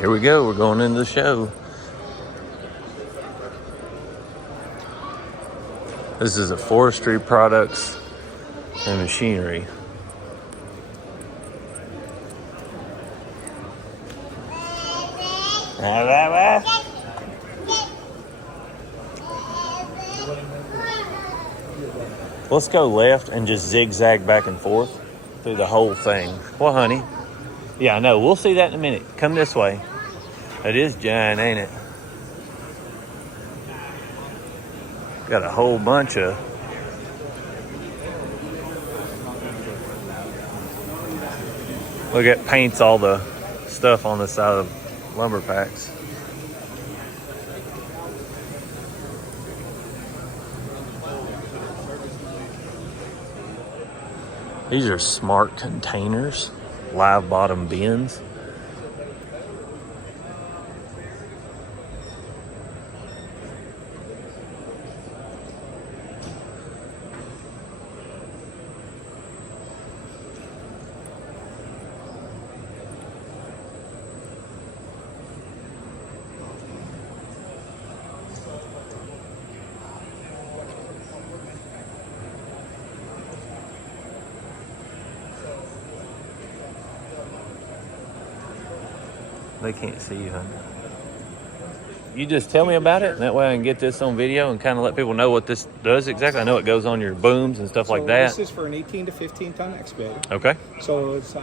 Here we go. We're going into the show. This is a forestry products and machinery. Let's go left and just zigzag back and forth through the whole thing. Well, honey. Yeah, I know. We'll see that in a minute. Come this way. It is giant, ain't it? Got a whole bunch of... Look at paints all the stuff on the side of lumber packs. These are smart containers, live bottom bins. They can't see you, honey. You just tell me about it, and that way I can get this on video and kind of let people know what this does exactly. I know it goes on your booms and stuff like that. This is for an 18 to 15 ton excavator. Okay. So it's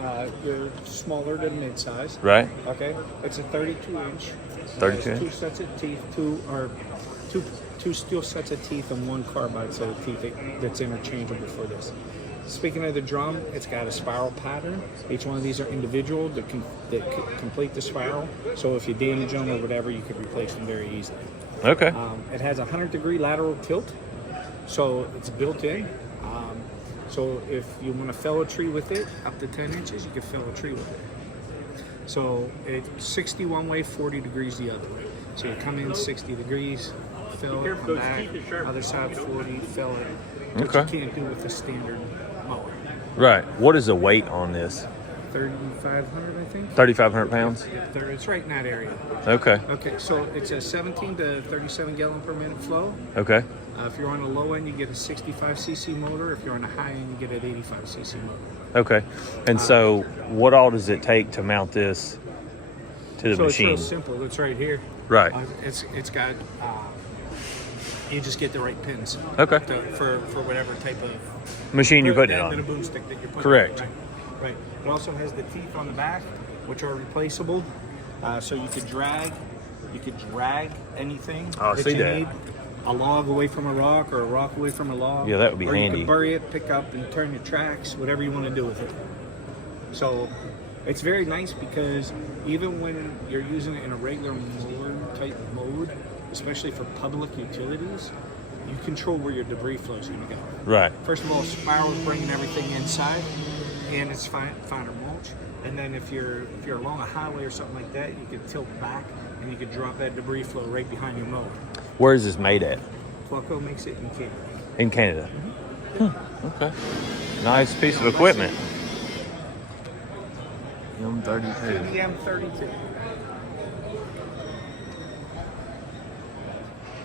you're smaller than mid-size. Right. Okay. It's a 32 inch. 32 inch. Two sets of teeth, two steel sets of teeth, and one carbide set of teeth that's interchangeable for this. Speaking of the drum, it's got a spiral pattern. Each one of these are individual that complete the spiral. So if you damage them or whatever, you could replace them very easily. Okay. It has a 100-degree lateral tilt, so it's built in. So if you want to fell a tree with it, up to 10 inches, you can fell a tree with it. So it's 60 one way, 40 degrees the other way. So you come in 60 degrees, fell it, come back, other side 40, fell it. Which you can't do with a standard mower. Right. What is the weight on this? 3,500, I think. 3,500 pounds? It's right in that area. Okay. Okay, so it's a 17 to 37 gallon per minute flow. Okay. If you're on the low end, you get a 65 cc motor. If you're on the high end, you get an 85 cc motor. Okay. And so what all does it take to mount this to the machine? It's real simple. It's right here. Right. It's got... you just get the right pins. Okay. For whatever type of machine you're putting it and on. a boomstick that you're putting Correct. on. Right. It also has the teeth on the back, which are replaceable. So you could drag anything that you need. A log away from a rock or a rock away from a log. Yeah, that would be handy. Or you can bury it, pick up, and turn your tracks, whatever you want to do with it. So it's very nice because even when you're using it in a regular mower type mode, especially for public utilities, you control where your debris flow is going to go. Right. First of all, spiral is bringing everything inside, and it's finer mulch. And then if you're along a highway or something like that, you can tilt back and you can drop that debris flow right behind your mower. Where is this made at? Quaco makes it in Canada. In Canada. Mm-hmm. Okay. Nice piece of equipment. M32. M32.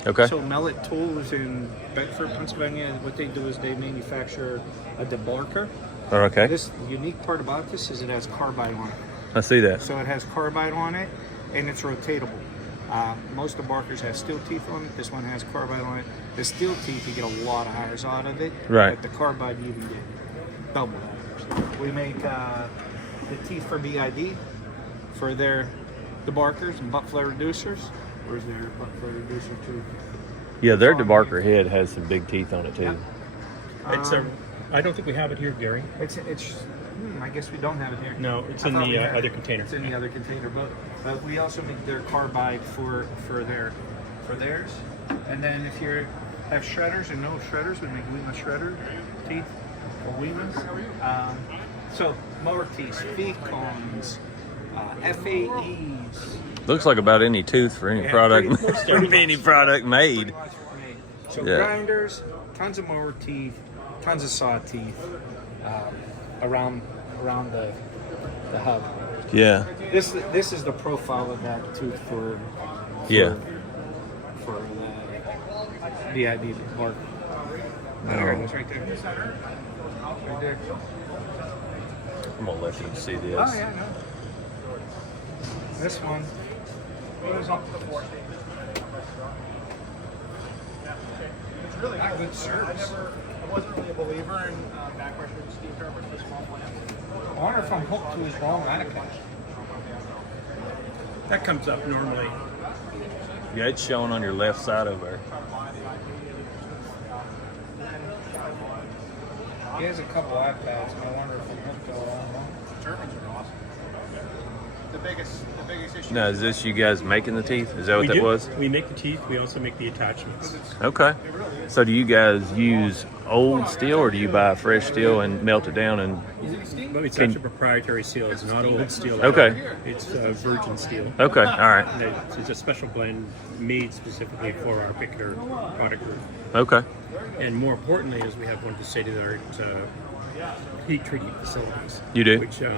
Okay. So Mallet Tools in Bedford, Pennsylvania, what they do is they manufacture a Debarker. Okay. The unique part about this is it has carbide on it. I see that. So it has carbide on it, and it's rotatable. Most Debarkers have steel teeth on it. This one has carbide on it. The steel teeth, you get a lot of hours out of it. Right. But the carbide, you even get double hours. We make the teeth for BID, for their Debarkers and butt flare reducers. Where's their butt flare reducer too? Yeah, their Debarker head has some big teeth on it too. Yeah. I don't think we have it here, Gary. I guess we don't have it here. No, it's in the other container. It's in the other container, but we also make their carbide for theirs. And then if you have shredders and no shredders, we make Wema shredder teeth or Wemas. So mower teeth, V-cones, FAEs. Looks like about any tooth for any product, any product made. So grinders, tons of mower teeth, tons of saw teeth around the hub. Yeah. This is the profile of that tooth for Yeah. for the bark. There it is, right there. Right there. I'm gonna let you see this. Oh yeah, no. This one goes up to the fork. It's really not good service. I wasn't really a believer in backpressure steam turbines for small plants. I wonder if I'm hooked to his wrong anaconda. That comes up normally. Yeah, it's showing on your left side over there. He has a couple iPads, and I wonder if I'm hooked to the wrong one. Turbines are awesome. The biggest issue. Now, is this you guys making the teeth? Is that what We that do. was? We make the teeth. We also make the attachments. Okay. So do you guys use old steel, or do you buy fresh steel and melt it down and? But it's actually proprietary steel. It's not old steel. Okay. It's virgin steel. Okay. All right. And it's a special blend made specifically for our particular product group. Okay. And more importantly, is we have one of the state-of-the-art heat treating facilities. You do? Which it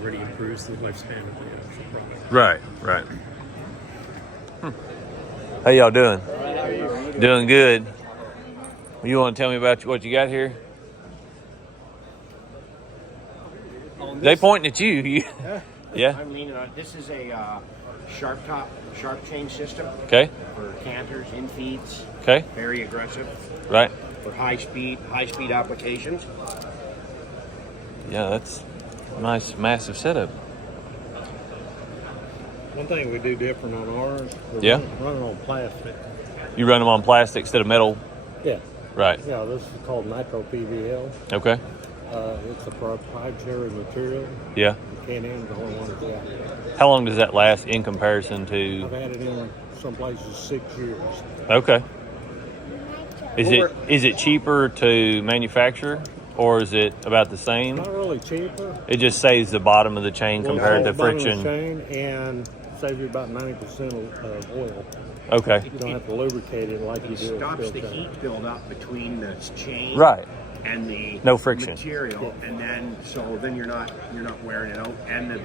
really improves the lifespan of the actual product. Right. Right. How y'all doing? Doing good. You want to tell me about what you got here? They pointing at you. Yeah. I'm leaning on. This is a sharp chain system Okay. for canters, in feeds. Okay. Very aggressive Right. for high speed applications. Yeah, that's a nice, massive setup. One thing we do different on ours, we're Yeah. running on plastic. You run them on plastic instead of metal. Yeah. Right. Yeah, this is called nitro PVL. Okay. It's a proprietary material. Yeah. Can-Am's the only one that's got it. How long does that last in comparison to? I've had it in some places 6 years. Okay. Is it cheaper to manufacture, or is it about the same? Not really cheaper. It just saves the bottom of the chain compared to friction. Chain and saves you about 90% of oil. Okay. You don't have to lubricate it like you It do. stops with the steel chain. heat buildup between the chain Right. and the No friction. material, and then you're not wearing it out, and the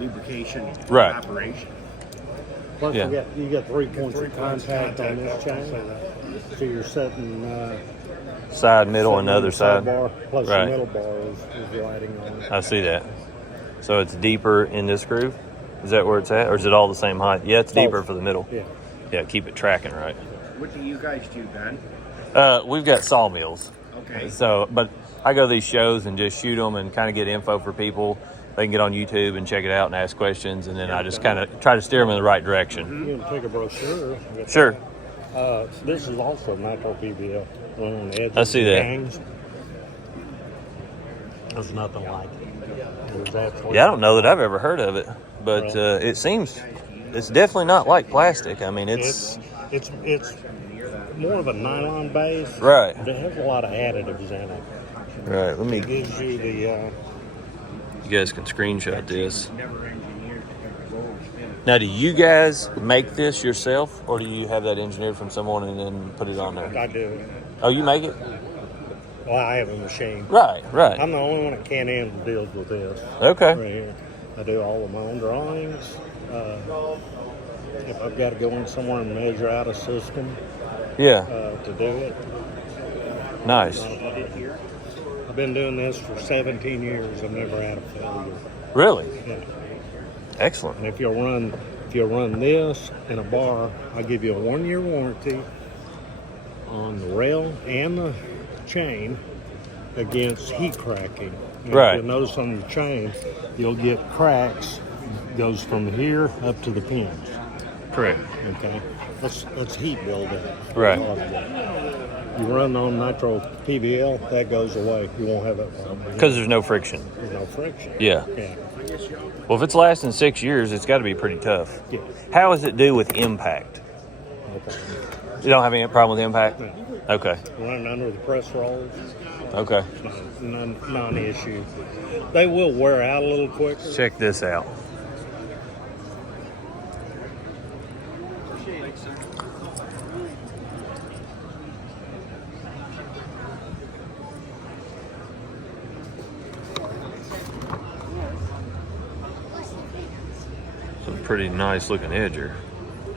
lubrication Right. evaporation. Plus Yeah. you got 3 points of contact on this chain. So you're setting Side, middle, and the other setting side. bar, plus Right. the middle bar is riding on it. I see that. So it's deeper in this groove? Is that where it's at? Or is it all the same height? Yeah, it's deeper Both. for the middle. Yeah. Yeah, keep it tracking right. What do you guys do, Ben? We've got sawmills. Okay. So, but I go to these shows and just shoot them and kind of get info for people. They can get on YouTube and check it out and ask questions, and then I just kind of try to steer them in the right direction. You can take a brochure. Sure. This is also nitro PVL. On the edge I see that. hangs. There's nothing like it. Yeah, I don't know that I've ever heard of it, but it seems it's definitely not like plastic. I mean, it's It's more of a nylon base. right. But it has a lot of additives in it. Right. Let me. It gives you the You guys can screenshot this. Now, do you guys make this yourself, or do you have that engineered from someone and then put it on there? I do. Oh, you make it? Well, I have a machine. Right. Right. I'm the only one at Can-Am that deals with this. Okay. Right here. I do all of my own drawings. If I've got to go in somewhere and measure out a system Yeah. to do it. Nice. I've been doing this for 17 years. I've never had a failure. Really? Yeah. Excellent. And if you'll run this in a bar, I'll give you a 1-year warranty on the rail and the chain against heat cracking. And Right. If you'll notice on the chain, you'll get cracks. Goes from here up to the pins. Correct. Okay, that's heat buildup. Right. You run on nitro PVL, that goes away. You won't have that problem. Because there's no friction. There's no friction. Yeah. Yeah. Well, if it's lasting 6 years, it's got to be pretty tough. Yeah. How does it do with impact? Okay. You don't have any problem with impact? No. Okay. Running under the press rolls, Okay. non-issue. They will wear out a little quicker. Check this out. pretty nice looking edger.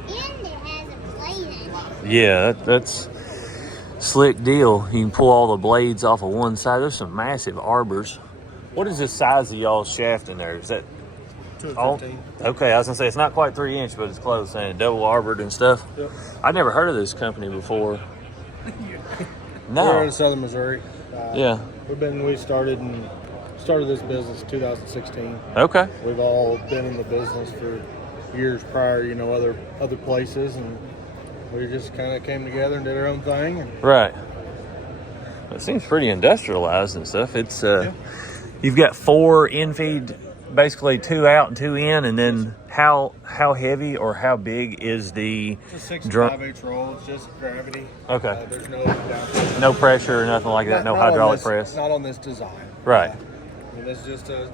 And it has a blade in it. Yeah, that's slick deal. You can pull all the blades off of one side. There's some massive arbors. What is the size of y'all's shaft in there? Is that 215. Okay, I was gonna say it's not quite 3 inch, but it's close, and double arbored and stuff. Yep. I'd never heard of this company before. No. We're in southern Missouri. Yeah. We started this business in 2016. Okay. We've all been in the business for years prior, other places, and we just kind of came together and did our own thing. And Right. It seems pretty industrialized and stuff. It's you've got 4 in-feed, basically 2 out and 2 in, and then how heavy or how big is the it's a 65 drum? inch roll. It's just gravity. Okay. There's no down. No pressure or nothing like that. No hydraulic press. Not on this design. Right. This is just a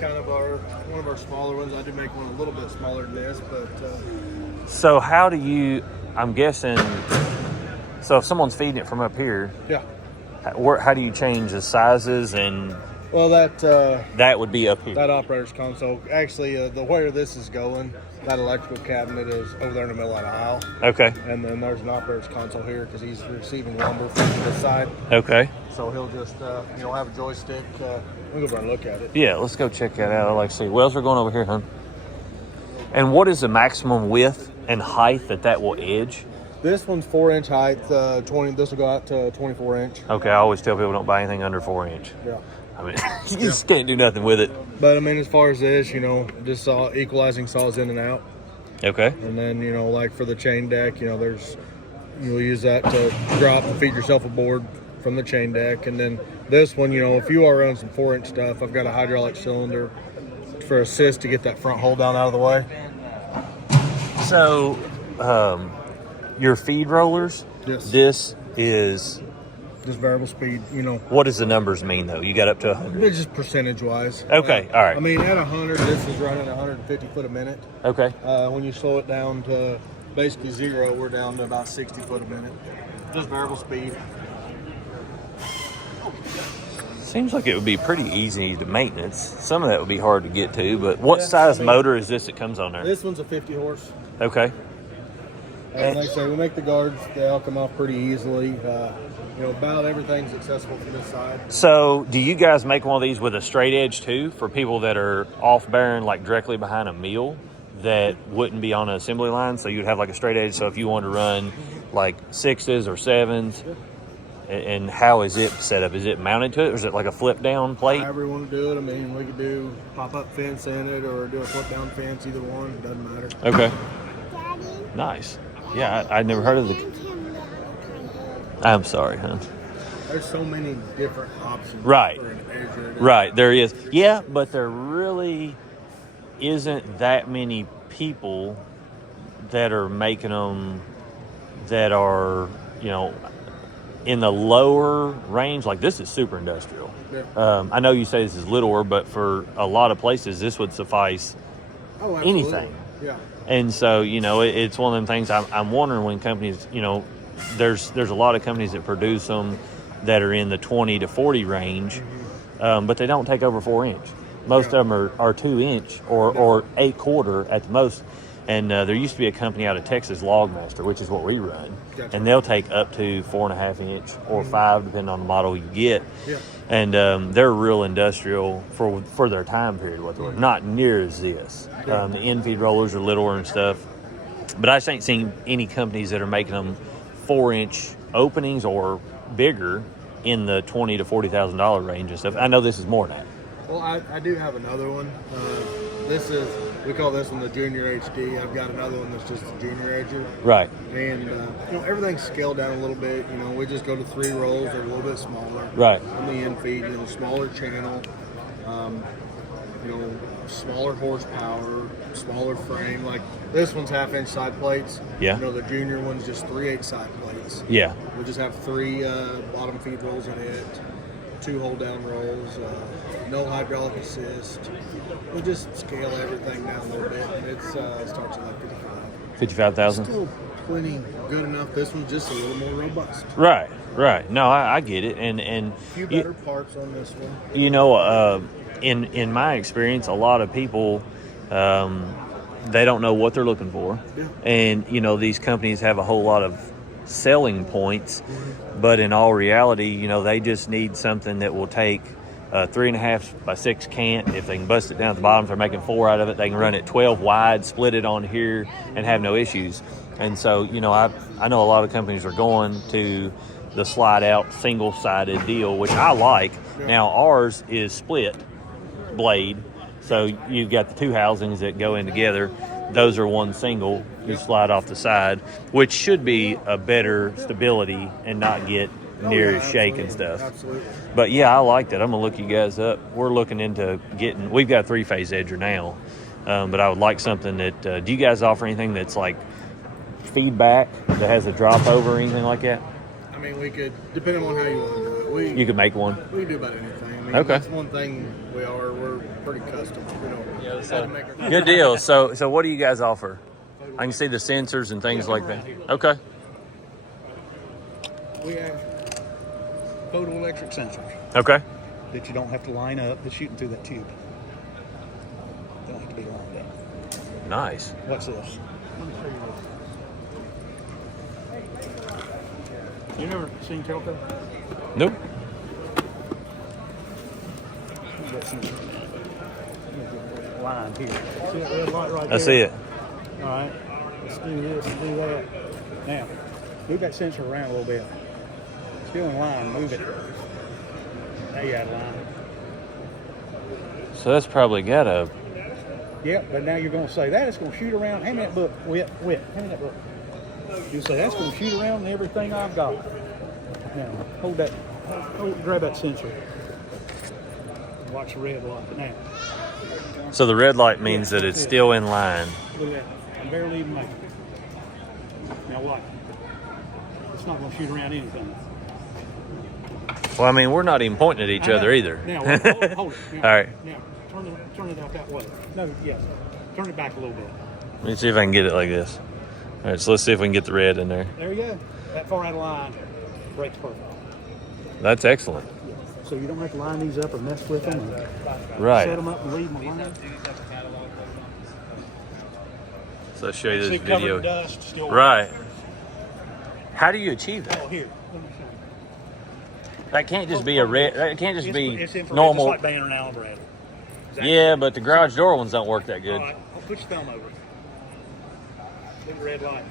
kind of one of our smaller ones. I do make one a little bit smaller than this, but So how do you? I'm guessing. So if someone's feeding it from up here, yeah. how do you change the sizes and? Well, That would be up here. that operator's console. Actually, the where this is going, that electrical cabinet is over there in the middle of the aisle, Okay. and then there's an operator's console here because he's receiving lumber from this side. Okay. So he'll just have a joystick. We'll go over and look at it. Yeah, let's go check that out. I'd like to see. Wells, we're going over here, huh? And what is the maximum width and height that will edge? This one's 4-inch height. 20. This will go out to 24 inch. Okay, I always tell people don't buy anything under 4 inch. Yeah. I mean, you just can't do nothing with it. But I mean, as far as this, just equalizing saws in and out. Okay. And then, like for the chain deck, you'll use that to drop and feed yourself a board from the chain deck. And then this one, if you are running some 4-inch stuff, I've got a hydraulic cylinder for assist to get that front hole down out of the way. So, your feed rollers, Yes. this is, Just variable speed, what does the numbers mean though? You got up to 100. it's just percentage wise. Okay, all right. I mean, at 100, this is running 150 foot a minute. Okay. When you slow it down to basically 0, we're down to about 60 foot a minute. Just variable speed. Seems like it would be pretty easy to maintenance. Some of that would be hard to get to, but what size motor is this that comes on there? This one's a 50 horse. Okay. And like I say, we make the guards. They all come off pretty easily. About everything's accessible from this side. So, do you guys make one of these with a straight edge too for people that are off bearing, like directly behind a mill that wouldn't be on an assembly line? So you'd have like a straight edge. So if you wanted to run like 6s or 7s, and how is it set up? Is it mounted to it, or is it like a flip down plate? However you want to do it. I mean, we could do pop-up fence in it or do a flip-down fence. Either one, doesn't matter. Okay. Daddy, Nice. Yeah, I'd never heard of the. hand him the I'm sorry, hon. There's so many different options. Right. For an edger. Right, there is. Yeah, but there really isn't that many people that are making them that are, in the lower range. Like this is super industrial. Yeah. I know you say this is littler, but for a lot of places, this would suffice Oh, absolutely. anything. Yeah. And so, it's one of them things I'm wondering when companies, there's a lot of companies that produce them that are in the 20 to 40 range, but they don't take over 4 inch. Most of them are 2 inch or 8/4 at the most. And there used to be a company out of Texas, Logmaster, which is what we run. Gotcha. And they'll take up to 4.5 inch or 5, depending on the model you get. Yeah. And they're real industrial for their time period. What they're not near as this. The in-feed rollers are littler and stuff. But I just ain't seen any companies that are making them 4-inch openings or bigger in the $20,000 to $40,000 range and stuff. I know this is more than that. Well, I do have another one. We call this one the Junior HD. I've got another one that's just a Junior Edger. Right. And, everything's scaled down a little bit. We just go to 3 rolls. They're a little bit smaller. Right. On the in-feed, smaller channel, smaller horsepower, smaller frame. Like this one's 1/2-inch side plates. Yeah. The Junior one's just 3/8 side plates. Yeah. We just have 3 bottom feed rolls in it, 2 hold down rolls, no hydraulic assist. We just scale everything down a little bit. It starts at like 55. 55,000. Still plenty good enough. This one's just a little more robust. Right. No, I get it. And A few better parts on this one. in my experience, a lot of people, they don't know what they're looking for. Yeah. And, you know, these companies have a whole lot of selling points, but in all reality, you know, they just need something that will take a 3.5 by 6 cant. If they can bust it down at the bottom, if they're making 4 out of it, they can run it 12 wide, split it on here, and have no issues. And so, you know, I know a lot of companies are going to the slide out single-sided deal, which I like. Now ours is split blade, so you've got the 2 housings that go in together. Those are one single. You slide off the side, which should be a better stability and not get near shake and stuff. Absolutely. But yeah, I like that. I'm gonna look you guys up. We're looking into getting. We've got a 3-phase edger now, but I would like something that. Do you guys offer anything that's like feedback that has a drop over or anything like that? I mean, we could, depending on how you want to do it. You could make one. We can do about anything. I mean, Okay. That's one thing we're pretty custom. We don't have to make our Good deal. So what do you guys offer? I can see the sensors and things like that. Okay. We have photoelectric sensors Okay. that you don't have to line up. They're shooting through that tube. They don't have to be lined up. Nice. What's this? You never seen Telco? Nope. That sensor. Line here. See that red light right there? I see it. All right. Let's do this and do that. Now, move that sensor around a little bit. Still in line. Move it. Now you out of line. So that's probably got a. Yep, but now you're going to say that it's going to shoot around. Hand me that book, Whit. Hand me that book. You say that's going to shoot around everything I've got. Now, hold that. Grab that sensor. Watch the red light. Now, So the red light means that it's still in line. look at that. I'm barely even making it. Now watch. It's not going to shoot around anything. Well, I mean, we're not even pointing at each I know. other either. Now, hold it. Now, All right. Now, turn it out that way. No, yes. Turn it back a little bit. Let me see if I can get it like this. All right, so let's see if we can get the red in there. There you go. That far out of line. Breaks perfect. That's excellent. So you don't have to line these up or mess with them. And Right. set them up and leave them alone. So I'll show you this See, covered video. in dust, still Right. How do you achieve that? Oh, here. Let me show you. That can't just be a red. That can't just be It's infrared, normal. just like Banner and Alvarado. Yeah, but the garage door ones don't work that All good. right, I'll put your thumb over it. Look at the red light.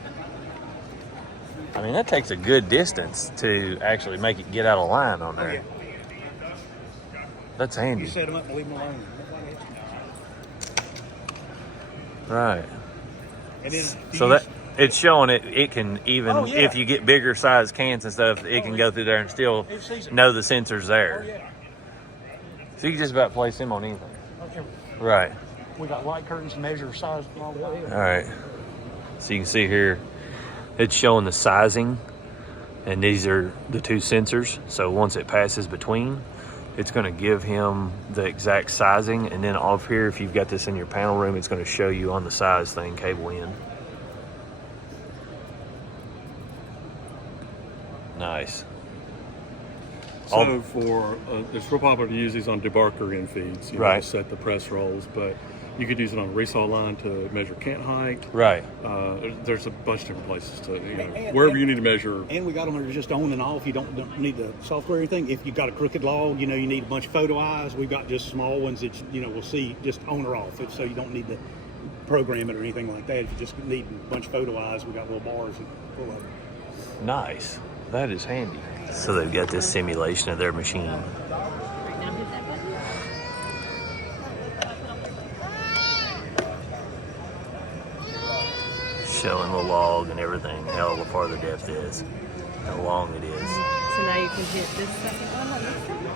I mean, that takes a good distance to actually make it get out of line on Oh, there. yeah. That's You handy. set them up and leave them alone. Right. And then So that it's showing it can even Oh, yeah. if you get bigger size cans and stuff, it can go through there and still It sees it. know the sensor's there. Oh, yeah. So you can just about place them on anything. Okay. Right. We got light curtains to measure size all the way. All right. So you can see here, it's showing the sizing, and these are the 2 sensors. So once it passes between, it's going to give him the exact sizing, and then off here, if you've got this in your panel room, it's going to show you on the size thing, cable in. Nice. So for it's real popular to use these on Debarker end feeds, you know, Right. to set the press rolls, but you could use it on a resaw line to measure cant height. Right. There's a bunch of different places to, And- wherever you need to measure. And we got them that are just on and off. You don't need the software or anything. If you've got a crooked log, you need a bunch of photo eyes. We've got just small ones that, will see just on or off. So you don't need to program it or anything like that. If you just need a bunch of photo eyes, we got little bars full of it. Nice. That is handy. So they've got this simulation of their machine. Showing the log and everything, how far the depth is, how long it is. So now you can hit this second one on this side.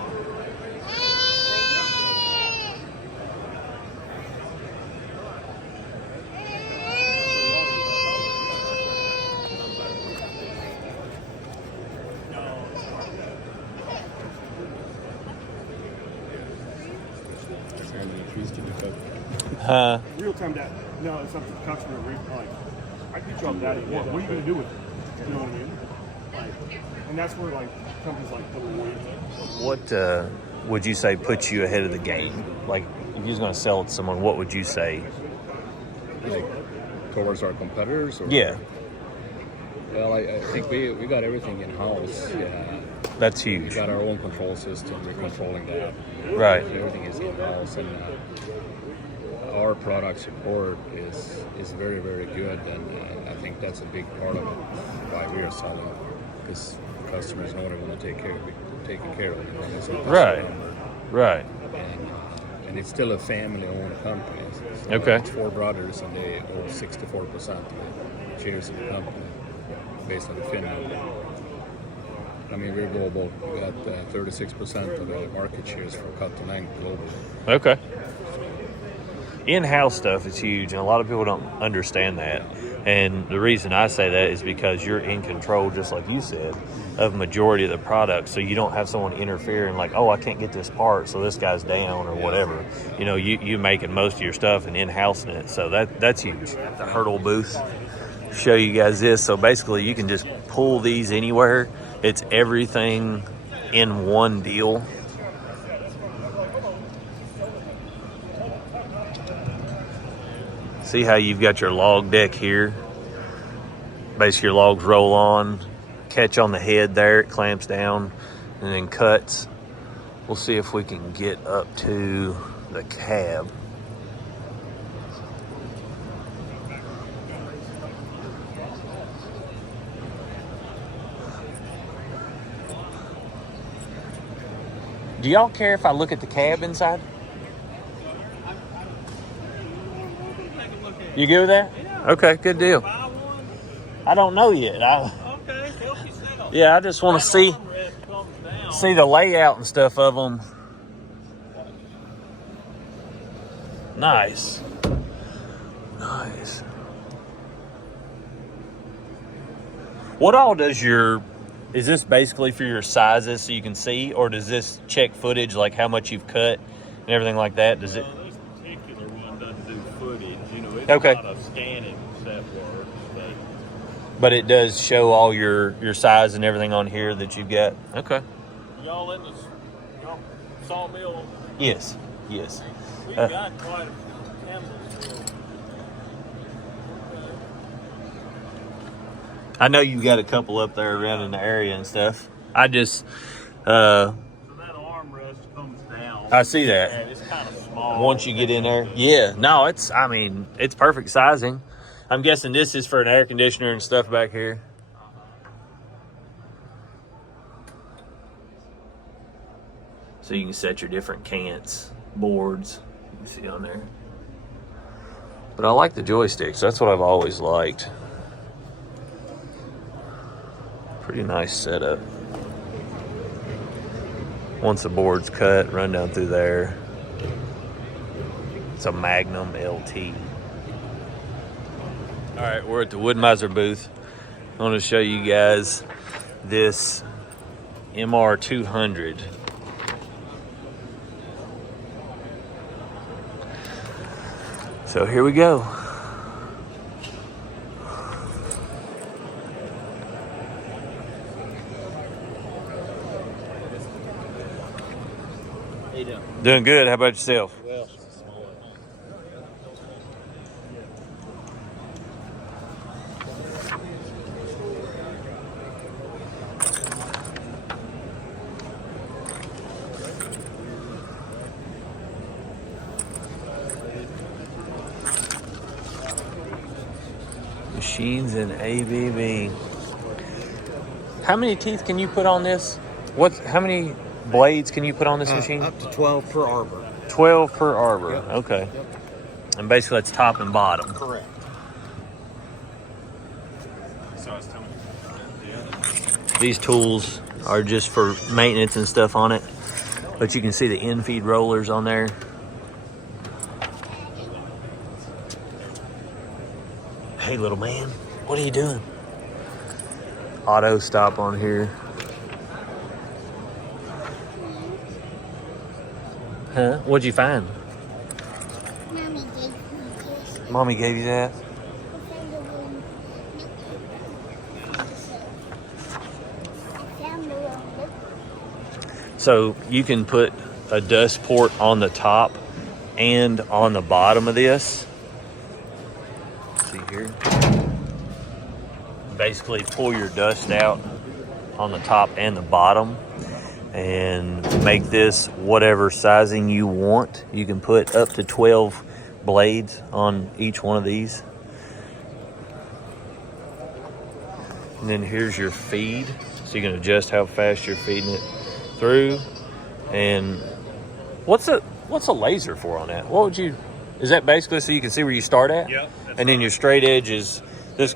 Real time data. No, it's up to the customer. Like, I can drop data. What are you going to do with it? You know what I mean? Like, and that's where like companies like put away. What would you say puts you ahead of the game? Like, if you was going to sell it to someone, what would you say like towards our competitors? Or? Yeah. Well, I think we got everything in house. That's We huge. got our own control system. We're controlling that. Right. Everything is in house, and our product support is very, very good, and I think that's a big part of it, why we are selling, because customers know they want to be taken care of. You know, it's a Right. number. Right. And it's still a family-owned company. So Okay. It's 4 brothers, and they own 64% of the shares of the company, based on the Finland. I mean, we're global. We got 36% of the market shares for cut to length globally. Okay. In-house stuff is huge, and a lot of people don't understand that. And the reason I say that is because you're in control, just like you said, of majority of the product. So you don't have someone interfering like, oh, I can't get this part, so this guy's down or whatever. You know, you making most of your stuff and in-housing it. So that's huge. The hurdle booth. Show you guys this. So basically you can just pull these anywhere. It's everything in one deal. See how you've got your log deck here? Basically your logs roll on, catch on the head there, it clamps down, and then cuts. We'll see if we can get up to the cab. Do y'all care if I look at the cab inside? You good with that? Yeah. Okay, good deal. I don't know yet. Okay, help yourself. Yeah, I just want to see the layout and stuff of them. Nice. Nice. What all does is this basically for your sizes so you can see, or does this check footage like how much you've cut and everything like that? Does it? This particular one doesn't do footage. You know, it's Okay. not a scanning set work. But it does show all your size and everything on here that you've got. Okay. Y'all in the sawmill? Yes. Yes. We've got quite a few chemicals. I know you've got a couple up there around in the area and stuff. I just, So that armrest comes down. I see that. And it's kind of small. Once you get in there, yeah. No, it's perfect sizing. I'm guessing this is for an air conditioner and stuff back here. So you can set your different cants, boards, you can see on there. But I like the joysticks. That's what I've always liked. Pretty nice setup. Once the board's cut, run down through there. It's a Magnum LT. All right, we're at the Wood-Mizer booth. I want to show you guys this MR200. So here we go. How you doing? Doing good. How about yourself? Well, Machines in ABB. How many teeth can you put on this? How many blades can you put on this machine? Up to 12 per arbor. 12 per arbor. Yep. Okay. And basically that's top and bottom. Correct. so I was telling you. These tools are just for maintenance and stuff on it. But you can see the in-feed rollers on there. Hey, little man, what are you doing? Auto stop on here. Huh? What'd you find? Mommy gave me this. Mommy gave you that? I found the one. So you can put a dust port on the top and on the bottom of this. see here. Basically pull your dust out on the top and the bottom and make this whatever sizing you want. You can put up to 12 blades on each one of these. And then here's your feed. So you can adjust how fast you're feeding it through. And what's a laser for on that? What would you, is that basically so you can see where you start at? Yep. And then your straight edge is this.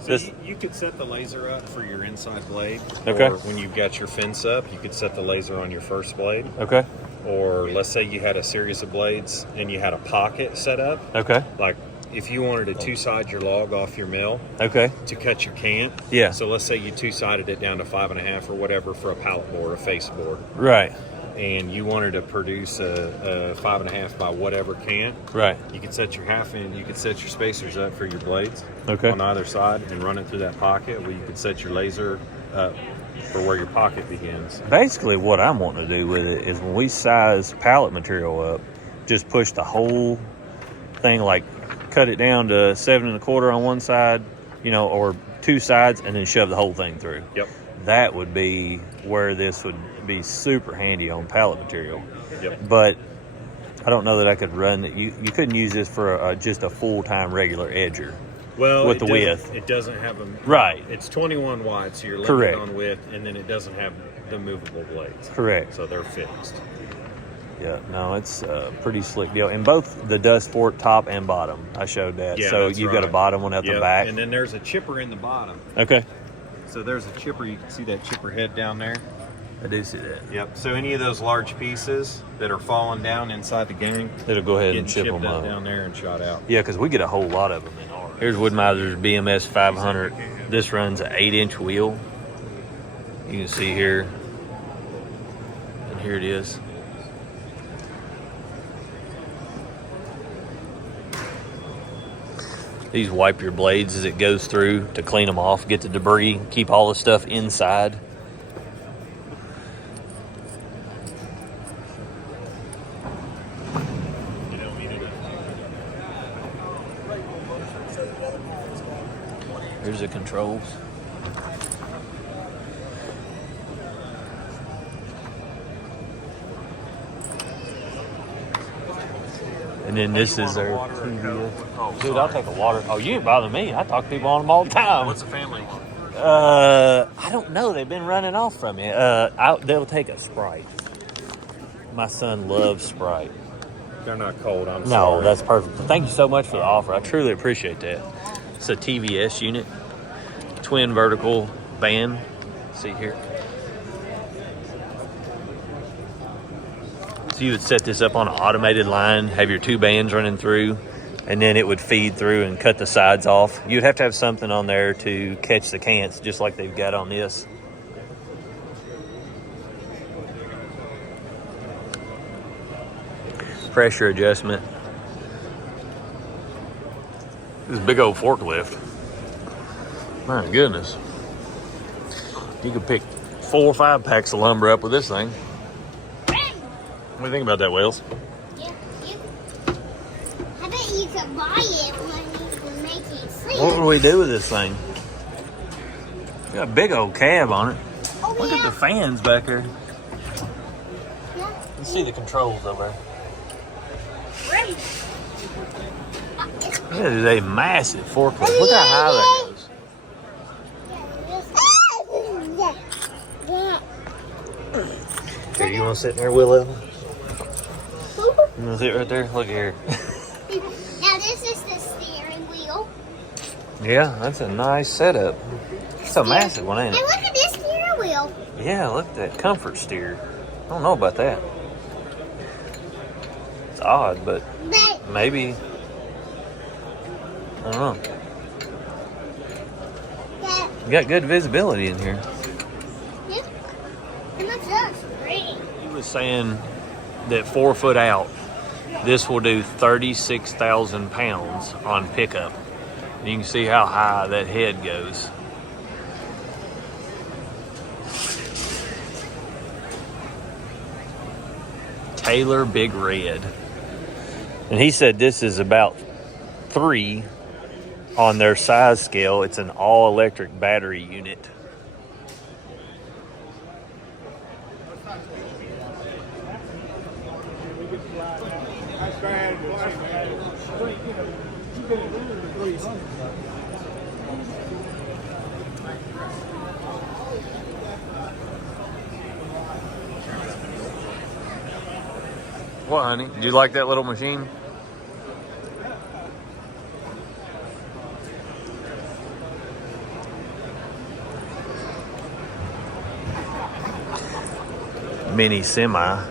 So you could set the laser up for your inside blade. Okay. Or when you've got your fence up, you could set the laser on your first blade. Okay. Or let's say you had a series of blades and you had a pocket set up. Okay. Like if you wanted to two-side your log off your mill. Okay. To cut your cant. Yeah. So let's say you two-sided it down to 5.5 or whatever for a pallet board, a face board. Right. And you wanted to produce a 5.5 by whatever cant. Right. You could set your half in. You could set your spacers up for your blades. Okay. On either side and run it through that pocket. Where you could set your laser up for where your pocket begins. Basically, what I'm wanting to do with it is when we size pallet material up, just push the whole thing, like cut it down to 7 1/4 on one side, or two sides, and then shove the whole thing through. Yep. That would be where this would be super handy on pallet material. Yep. But I don't know that I could run it. You couldn't use this for just a full-time regular edger. Well, with the width. It doesn't have a... Right. It's 21 wide, so you're limited Correct. on width, and then it doesn't have the movable blades. Correct. So they're fixed. Yeah, no, it's a pretty slick deal. And both the dust fork top and bottom, I showed that. Yeah, so that's you've right. got a bottom one at the Yep. back. And then there's a chipper in the bottom. Okay. So there's a chipper. You can see that chipper head down there. I do see that. Yep. So any of those large pieces that are falling down inside the gang, it'll go ahead and getting chip chipped them up up down there and shot out. Yeah, because we get a whole lot of them in ours. Here's Woodmiser's BMS 500. This runs an 8-inch wheel. You can see here. And here it is. These wipe your blades as it goes through to clean them off, get the debris, keep all the stuff inside. Here's the controls. And then this is their TV. Dude, I'll take a water. Oh, you ain't bother me. I talk to people on them all the time. What's the family one? I don't know. They've been running off from me. They'll take a Sprite. My son loves Sprite. They're not cold. I'm No, sorry. that's perfect. Thank you so much for the offer. I truly appreciate that. It's a TVS unit, twin vertical band. See here. So you would set this up on an automated line, have your two bands running through, and then it would feed through and cut the sides off. You'd have to have something on there to catch the cants, just like they've got on this. Pressure adjustment. This big old forklift. My goodness. You could pick 4 or 5 packs of lumber up with this thing. What do you think about that, Wales? Yeah, I bet you could buy it when you make it sleep. What would we do with this thing? Got a big old cab on it. Oh, Look yeah. at the fans back there. Yeah. You see the controls over there. Right. It is a massive forklift. Look how high that goes. Here, you want to sit in there, Willow? You want to sit right there? Look here. Now this is the steering wheel. Yeah, that's a nice setup. It's a massive one, ain't And it? look at this steering wheel. Yeah, look at that comfort steer. I don't know about that. It's odd, but But maybe. I don't know. that, You got good visibility in here. yep. And look, that's great. He was saying that 4 foot out, this will do 36,000 pounds on pickup. And you can see how high that head goes. Taylor Big Red. And he said this is about 3 on their size scale, it's an all-electric battery unit. What, honey? Do you like that little machine? Mini semi.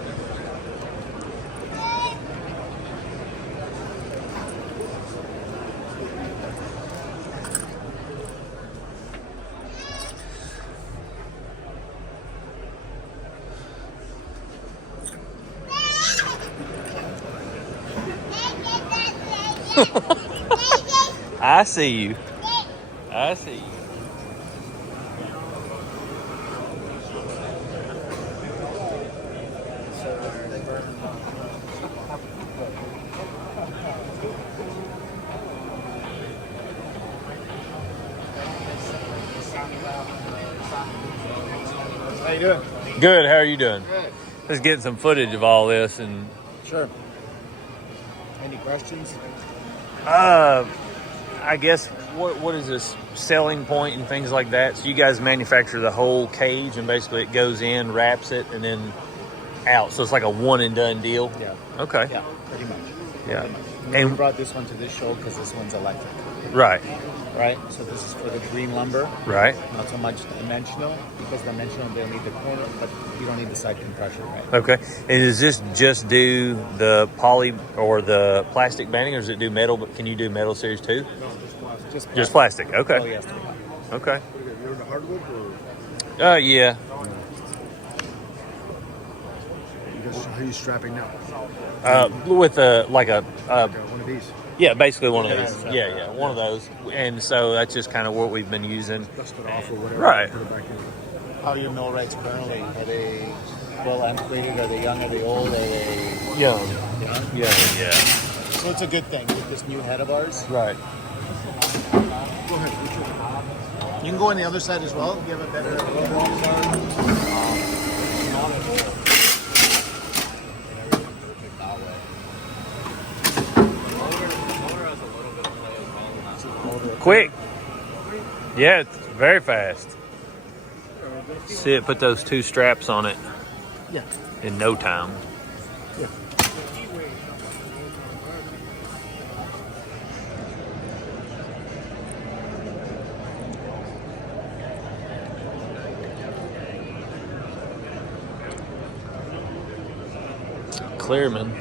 I see you. I see you. How you doing? Good. How are you doing? Good. Let's get some footage of all this and. Sure. Any questions? I guess what is this selling point and things like that? So you guys manufacture the whole cage and basically it goes in, wraps it, and then out. So it's like a one and done deal. Yeah. Okay. Yeah, pretty much. Yeah. Pretty much. And we brought this one to this show because this one's electric. right. Right. So this is for the green lumber. Right. Not so much dimensional, because dimensional they'll need the corner, but you don't need the side compression, right? Okay. And does this just do the poly or the plastic banding, or does it do metal? But can you do metal series too? No, just plastic. Just plastic. Okay. Oh yes. Okay. You're in the hardwood or Yeah. how are you strapping now? With a one of these. yeah, basically one of those. Yeah, one of those. And so that's just kind of what we've been using. Dust it off or whatever. Right. Put it back in. How are your mill rates currently? Are they well antiquated? Are they young? Are they old? Are they Young. young? Yeah. So it's a good thing with this new head of ours. Right. Go ahead. You can go on the other side as well. You have a better Quick. Yeah, it's very fast. See it, put those two straps on it. Yeah. In no time. Yeah. Clearman.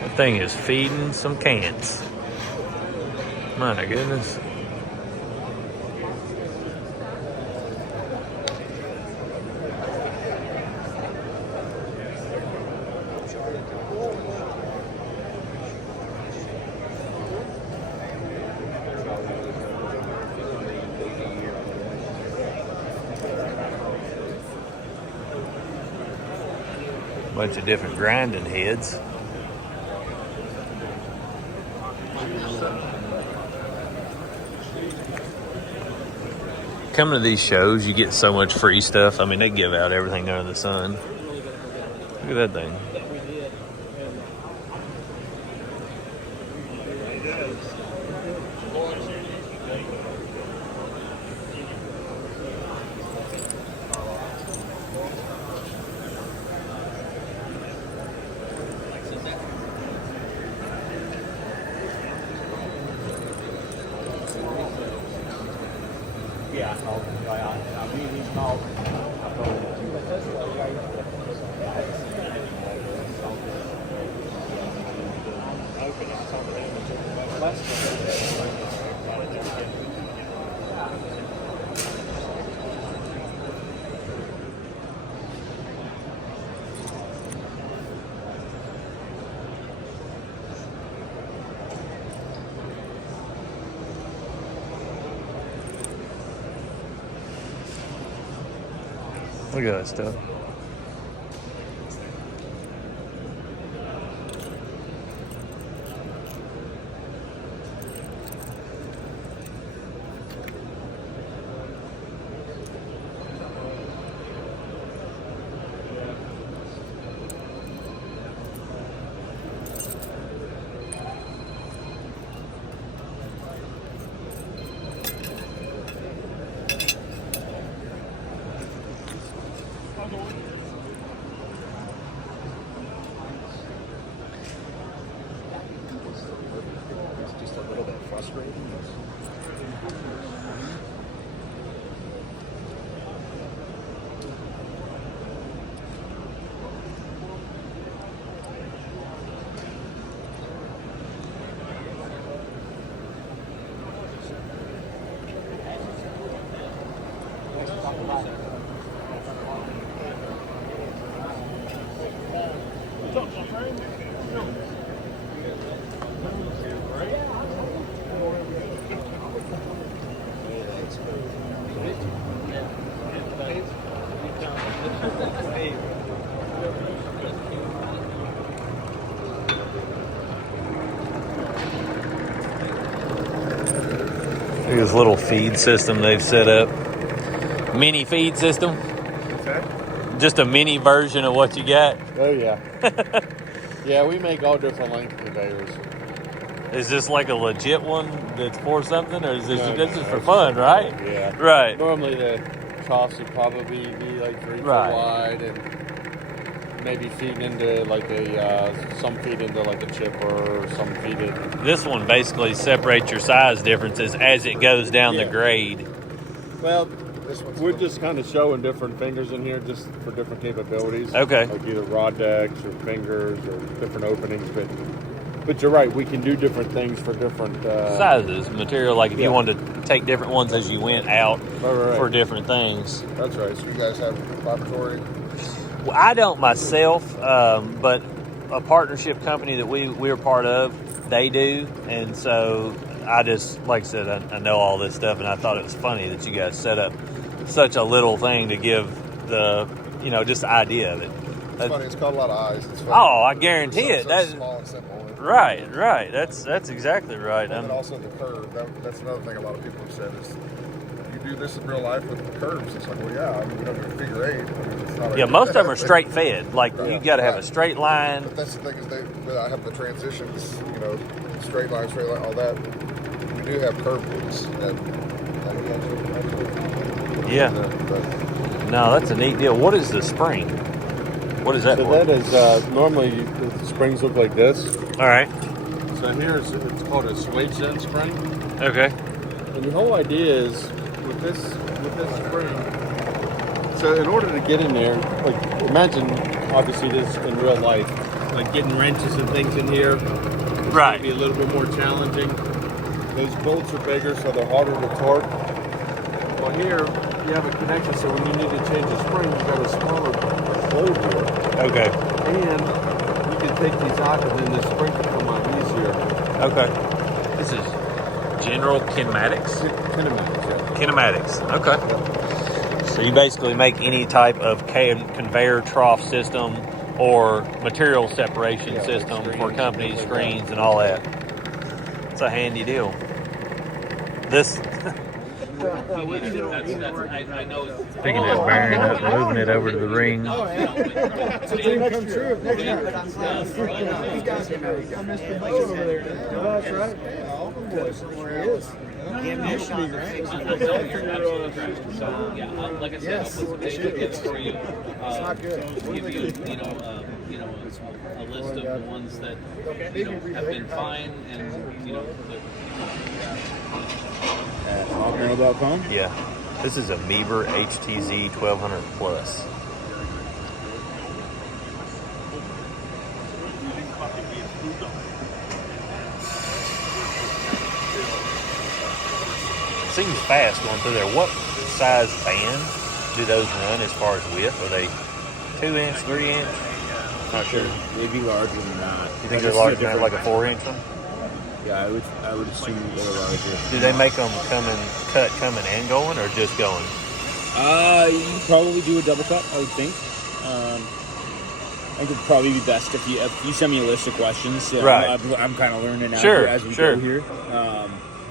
That thing is feeding some cans. My goodness. Bunch of different grinding heads. coming to these shows, you get so much free stuff. I mean, they give out everything under the sun. Look at that thing. Look at that stuff. Look at this little feed system they've set up. Mini feed system. What's that? Just a mini version of what you got. Oh, yeah. Yeah, we make all different length conveyors. Is this like a legit one that's for something, or is this No, this no, is for it's fun, just right? fun, yeah. Right. Normally the troughs would probably be like 3 foot Right. wide, and maybe feeding into like some feed into like a chipper, or some feed it. This one basically separates your size differences as it goes down the Yeah. grade. Well, we're just kind of showing different fingers in here just for different capabilities. Okay. Like either rod decks or fingers or different openings, but you're right, we can do different things for different Sizes, material, like if you yeah. wanted to take different ones as you went out Right. for different things. That's right. So you guys have a laboratory? Well, I don't myself, but a partnership company that we're part of, they do. And so I just, like I said, I know all this stuff, and I thought it was funny that you guys set up such a little thing to give the, just the idea of it. It's funny. It's caught a lot of eyes. It's funny. Oh, I guarantee it. So That's small and simple. right. That's exactly right. And also the curve. That's another thing a lot of people have said is you do this in real life with the curves. It's like, well, yeah, I mean, we don't do figure eight. I mean, it's not most of them are straight fed. Like you got to have a straight line. But that's the thing is I have the transitions, straight line, all that. We do have curve boots. Yeah. No, that's a neat deal. What is the spring? What is that So for? that is normally the springs look like this. All right. So here it's called a swage end spring. Okay. And the whole idea is with this spring. So in order to get in there, like imagine obviously this in real life, like getting wrenches and things in here. Right. Be a little bit more challenging. Those bolts are bigger, so they're harder to torque. Well, here you have a connection, so when you need to change the spring, you've got a smaller hole here. Okay. And you can take these out, and then the spring can come out easier. Okay. This is General Kinematics? Kinematics, yeah. Kinematics. Okay. So you basically make any type of conveyor trough system or material separation system for companies, screens, and all that. It's a handy deal. This Speaking of bearing up, moving it over to the ring. It's a dream come true. Next year. You guys are Mr. Buzz over there. That's right. He is. Yes. It's not good. Give you a list of the ones that have been fine, and Talking.com? Yeah. This is a Meaver HTZ 1200 Plus. Seems fast going through there. What size band do those run as far as width? Are they 2-inch, 3-inch? Not sure. They'd be larger than that. You think they're larger than that, like a 4-inch one? Yeah, I would assume they're larger. Do they make them coming and going, or just going? You could probably do a double cut, I would think. I think it'd probably be best if you send me a list of questions. Right. I'm kind of learning now as we go here.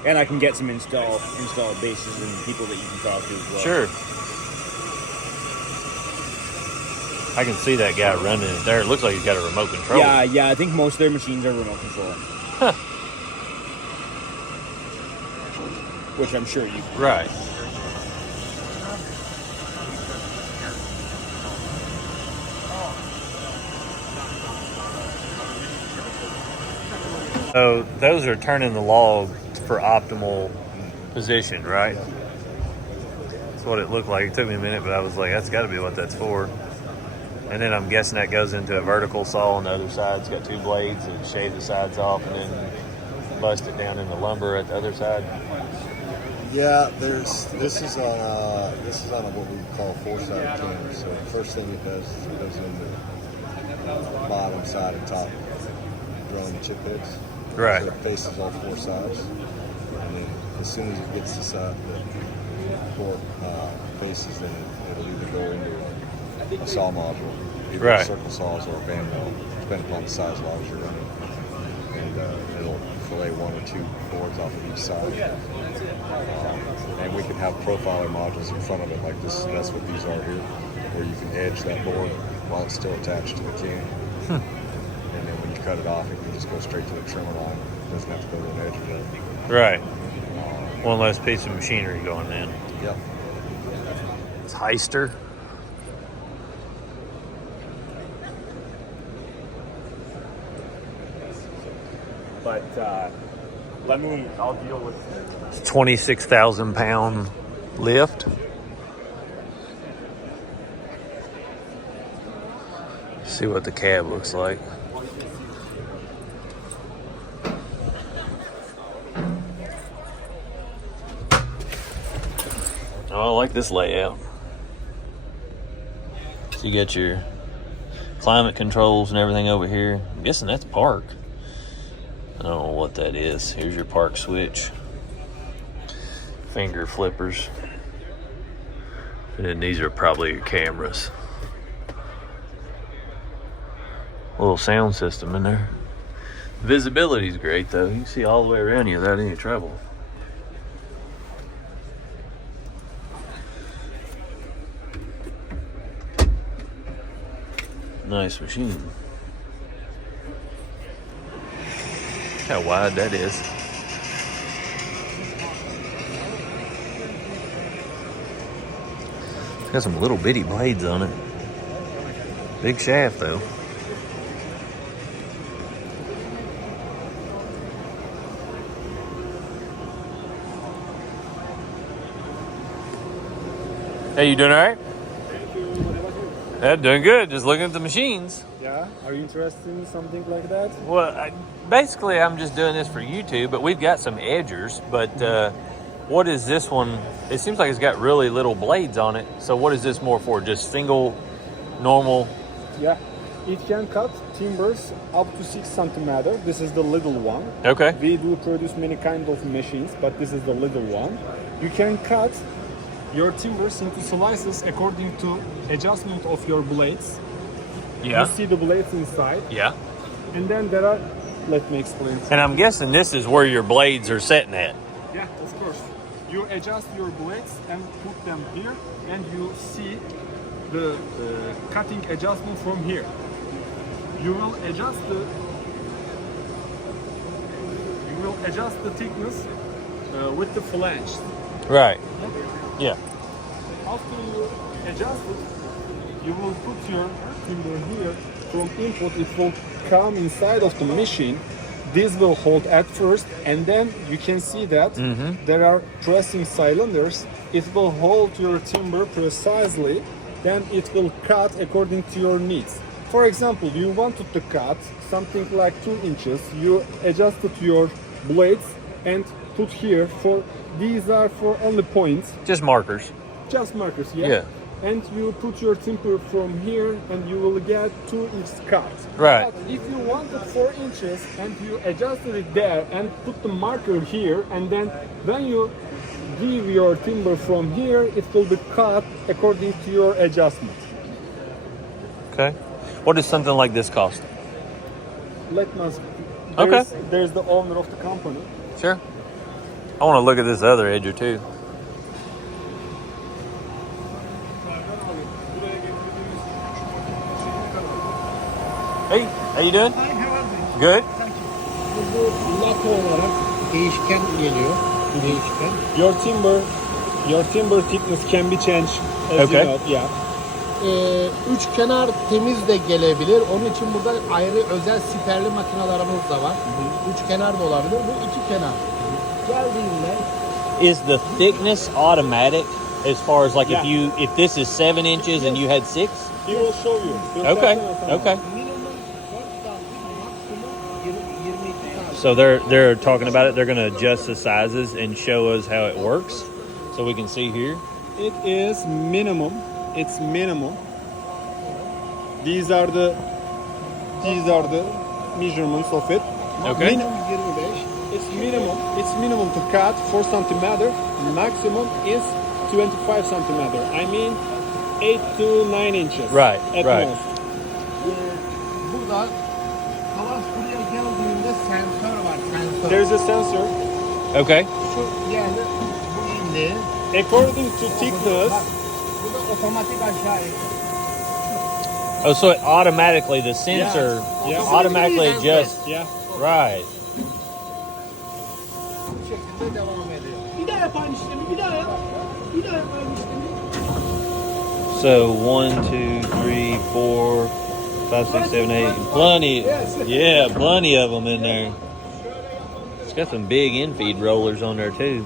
And I can get some installed bases and people that you can talk to as well. Sure. I can see that guy running it there. It looks like he's got a remote control. Yeah. I think most of their machines are remote control. Huh. Which I'm sure you can. Right. So those are turning the log for optimal position, right? That's what it looked like. It took me a minute, but I was like, that's got to be what that's for. And then I'm guessing that goes into a vertical saw on the other side. It's got two blades that shave the sides off and then bust it down into lumber at the other side. Yeah, this is on what we call four-sided canter. So the first thing it does is it goes into the bottom side and top drum chip heads. Right. So it faces all four sides. And then as soon as it gets the side that four faces, then it'll either go into a saw module, either circle saws or a band mill, depending upon the size logs you're running. And it'll fillet one or two boards off of each side. And we can have profiler modules in front of it, like this. That's what these are here, where you can edge that board while it's still attached to the can. And then when you cut it off, it can just go straight to the trimmer line. It doesn't have to go to an edge of it. Right. One less piece of machinery going in. Yep. It's Heister. But I'll deal with It's 26,000 pound lift. See what the cab looks like. Oh, I like this layout. So you got your climate controls and everything over here. I'm guessing that's park. I don't know what that is. Here's your park switch. Finger flippers. And then these are probably your cameras. Little sound system in there. Visibility's great though. You can see all the way around you without any trouble. Nice machine. Look how wide that is. It's got some little bitty blades on it. Big shaft though. Hey, you doing all right? Yeah, doing good. Just looking at the machines. Yeah, are you interested in something like that? Well, basically, I'm just doing this for YouTube, but we've got some edgers. But what is this one? It seems like it's got really little blades on it. So what is this more for? Just single, normal? Yeah, it can cut timbers up to 6 centimeters. This is the little one. Okay. We do produce many kinds of machines, but this is the little one. You can cut your timbers into slices according to adjustment of your blades. Yeah. You see the blades inside. Yeah. And then there are, let me explain. And I'm guessing this is where your blades are sitting at. Yeah, of course. you adjust your blades and put them here, and you see the cutting adjustment from here. You will adjust the thickness with the flange. Right. Yeah. After you adjust it, you will put your timber here. From input, it will come inside of the machine. This will hold at first, and then you can see that there are pressing cylinders. It will hold your timber precisely. Then it will cut according to your needs. For example, you wanted to cut something like 2 inches. You adjusted your blades and put here. These are for only points. Just markers. Just markers, yeah. Yeah. And you put your timber from here, and you will get 2 inches cut. Right. But if you wanted 4 inches and you adjusted it there and put the marker here, and then when you give your timber from here, it will be cut according to your adjustment. Okay. What does something like this cost? Let us. Okay. There's the owner of the company. Sure. I want to look at this other edger too. Hey, how you doing? Good. Bu lako olarak değişken geliyor. Değişken. Your timber thickness can be changed as Okay. you know. Yeah. Üç kenar temiz de gelebilir. Onun için burada ayrı özel siperli makinalarımız da var. Üç kenar da olabilir. Bu iki kenar. Geldiğinde Is the thickness automatic as far as like Yeah. if this is 7 inches and you had 6? He will show you. Okay. Okay. minimum 4 santim, maksimum 22 santim. So they're talking about it. They're going to adjust the sizes and show us how it works. So we can see here. It is minimum. It's minimum. These are the measurements of it. Okay. Minimum 25. It's minimum. It's minimum to cut 4 centimeter. Maximum is 25 centimeter. I mean 8 to 9 inches. Right, At right. most. Burada kalas buraya geldiğinde sensör var. Sensör. There's a sensor. Okay. Şu geldi. Bu indi. According to thickness. Bak, burada otomatik aşağı indi. Oh, so it automatically, the sensor Yeah. automatically adjusts. Yeah. Right. Bu şekilde devam ediyor. Bir daha yap aynı işlemi, bir daha yap. Bir daha yap aynı işlemi. So 1, 2, 3, 4, 5, 6, 7, 8. Plenty. Yeah, plenty of them in there. It's got some big infeed rollers on there too.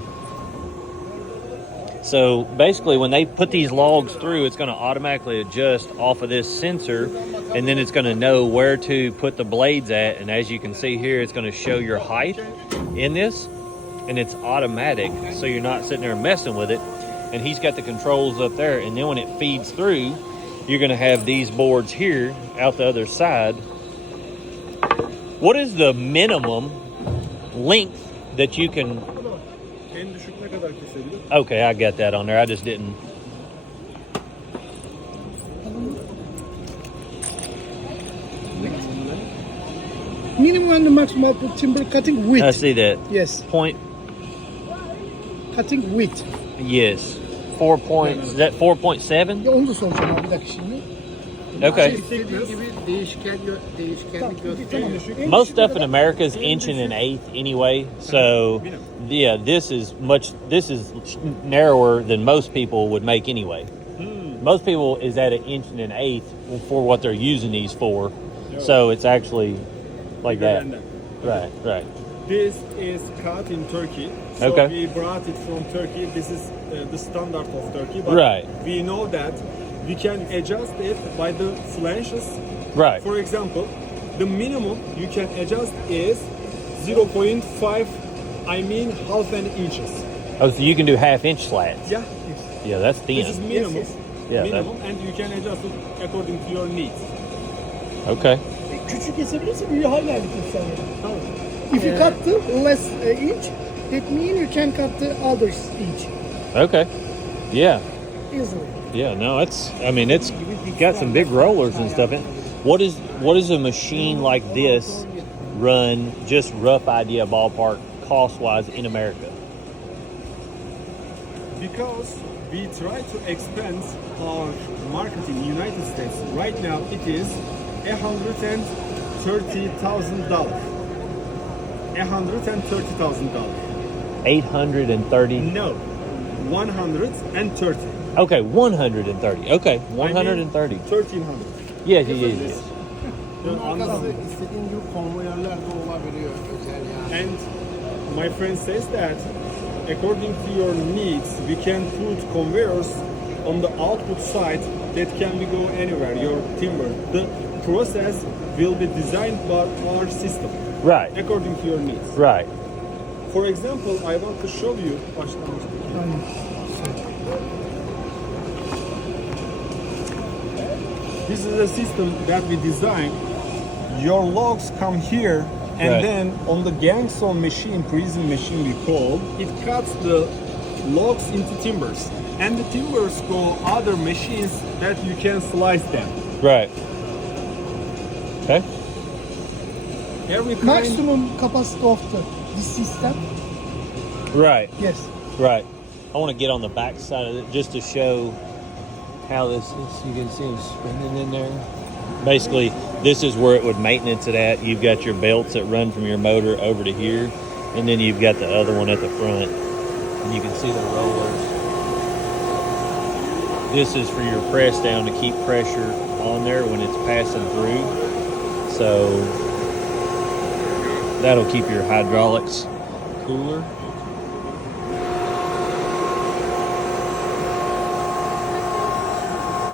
So basically when they put these logs through, it's going to automatically adjust off of this sensor, and then it's going to know where to put the blades at. And as you can see here, it's going to show your height in this, and it's automatic. So you're not sitting there messing with it. And he's got the controls up there. And then when it feeds through, you're going to have these boards here out the other side. What is the minimum length that you can... En düşük ne kadar kesebilir? Okay, I got that on there. I just didn't... Minimum and the maximum output timber cutting width. I see that. Yes. Point... Cutting width. Yes. 4 point... Is that 4.7? Ya onu da soracağım abi bir dakika şimdi. Okay. İstediğin gibi değişkenlik gösteriyor. Most stuff in America is inch and an eighth anyway. So, yeah, this is narrower than most people would make anyway. Most people is at an inch and an eighth for what they're using these for. So it's actually like that. Right, right. This is cut in Turkey. So Okay. we brought it from Turkey. This is the standard of Turkey. But Right. we know that we can adjust it by the flanges. Right. For example, the minimum you can adjust is 0.5, I mean half an inches. Oh, so you can do half-inch slats. Yeah. Yeah, that's thin. This is minimum. Yeah, minimum, and you can adjust it according to your needs. Okay. Küçük kesebilirsin, büyüğü hala keser. If you cut the less inch, that means you can cut the others inch Okay. Yeah. easily. Yeah, no, it's got some big rollers and stuff in it. What is a machine like this run, just rough idea ballpark, cost wise in America? because we try to expand our market in the United States. Right now it is $130,000. $130,000. 830. No, 130. Okay, 130. Okay, 130. 1300. Yes, yes. Bunun arkası istediğin gibi konvoyörler de olabiliyor özel yani. And my friend says that according to your needs, we can put conveyors on the output side that can be go anywhere, your timber. The process will be designed by our system. Right. According to your needs. Right. For example, I want to show you. This is a system that we designed. Your logs come here, and Right. then on the gang saw machine, prison machine we call, it cuts the logs into timbers. And the timbers go other machines that you can slice them. Right. Okay. Every kind. Maximum capacity of this system. Right. Yes. Right. I want to get on the back side of it just to show how this is. You can see them spinning in there. Basically, this is where it would maintenance it at. You've got your belts that run from your motor over to here, and then you've got the other one at the front. And you can see the rollers. This is for your press down to keep pressure on there when it's passing through. So that'll keep your hydraulics cooler.